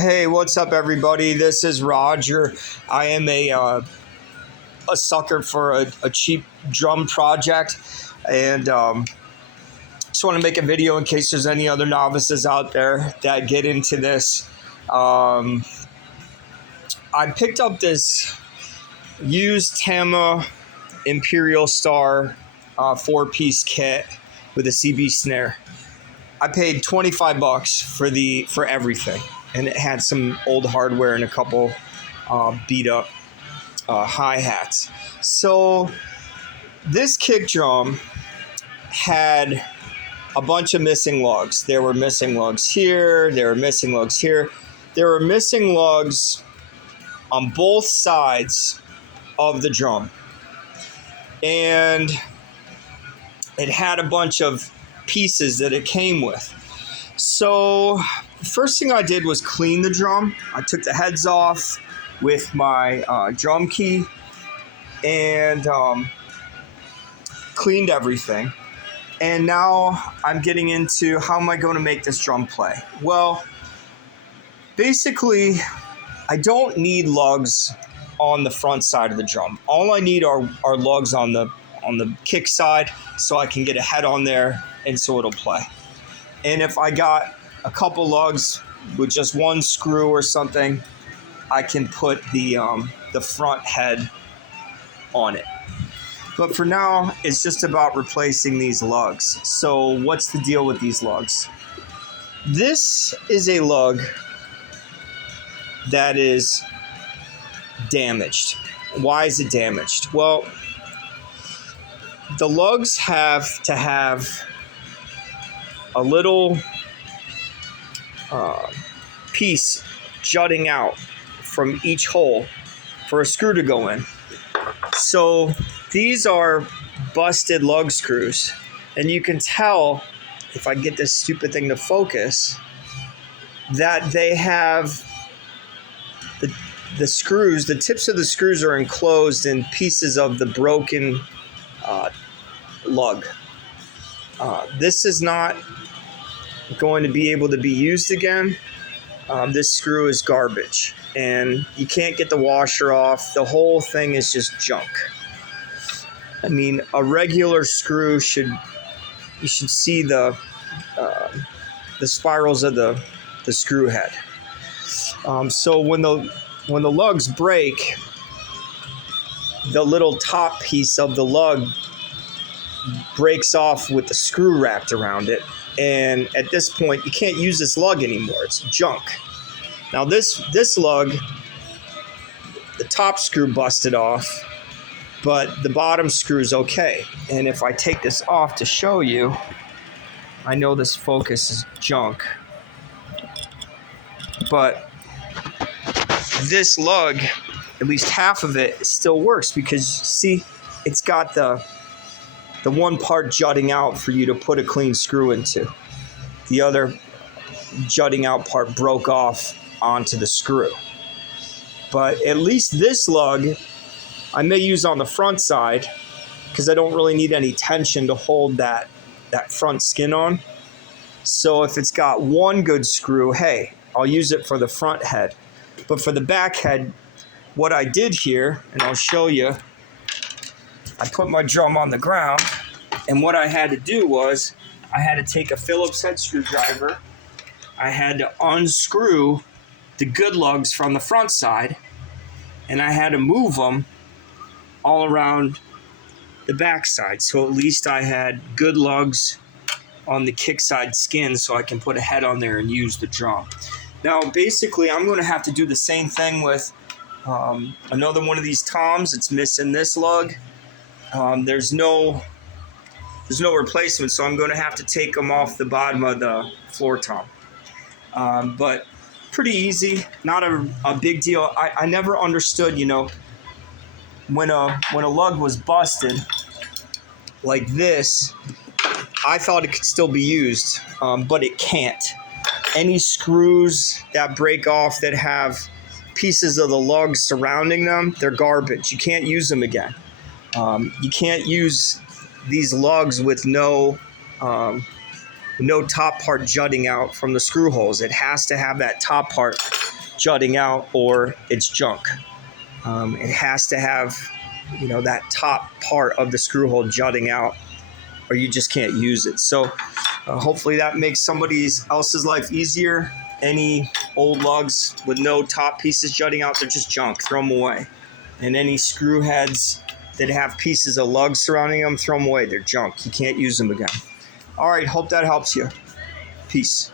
Hey, what's up, everybody? This is Roger. I am a sucker for a cheap drum project, and just want to make a video in case there's any other novices out there that get into this. I picked up this used Tama Imperialstar 4-piece kit with a CB snare. I paid $25 for everything, and it had some old hardware and a couple beat up hi-hats. So this kick drum had a bunch of missing lugs. There were missing lugs here, there were missing lugs here. There were missing lugs on both sides of the drum. And it had a bunch of pieces that it came with. So the first thing I did was clean the drum. I took the heads off with my drum key and cleaned everything. And now I'm getting into how am I going to make this drum play? Well, basically, I don't need lugs on the front side of the drum. All I need are lugs on the kick side, so I can get a head on there and so it'll play. And if I got a couple lugs with just one screw or something, I can put the front head on it. But for now, it's just about replacing these lugs. So what's the deal with these lugs? This is a lug that is damaged. Why is it damaged? Well, the lugs have to have a little piece jutting out from each hole for a screw to go in. So these are busted lug screws, and you can tell, if I get this stupid thing to focus, that they have the screws, the tips of the screws are enclosed in pieces of the broken lug. This is not going to be able to be used again. This screw is garbage, and you can't get the washer off. The whole thing is just junk. I mean, a regular screw you should see the spirals of the screw head. So when the lugs break, the little top piece of the lug breaks off with the screw wrapped around it. And at this point, you can't use this lug anymore. It's junk. Now this lug, the top screw busted off, but the bottom screw is okay. And if I take this off to show you, I know this focus is junk, but this lug, at least half of it, still works because, see, it's got the one part jutting out for you to put a clean screw into. The other jutting out part broke off onto the screw. But at least this lug I may use on the front side because I don't really need any tension to hold that front skin on. So if it's got one good screw, hey, I'll use it for the front head. But for the back head, what I did here, and I'll show you, I put my drum on the ground, and what I had to do was I had to take a Phillips head screwdriver. I had to unscrew the good lugs from the front side, and I had to move them all around the back side. So at least I had good lugs on the kick side skin so I can put a head on there and use the drum. Now, basically, I'm going to have to do the same thing with another one of these toms. It's missing this lug. There's no replacement, so I'm going to have to take them off the bottom of the floor tom. But pretty easy, not a big deal. I never understood, when a lug was busted like this, I thought it could still be used, but it can't. Any screws that break off that have pieces of the lug surrounding them, they're garbage. You can't use them again. You can't use these lugs with no no top part jutting out from the screw holes. It has to have that top part jutting out or it's junk. It has to have, that top part of the screw hole jutting out or you just can't use it. So hopefully that makes somebody else's life easier. Any old lugs with no top pieces jutting out, they're just junk. Throw them away. And any screw heads that have pieces of lugs surrounding them, throw them away. They're junk. You can't use them again. All right, hope that helps you. Peace.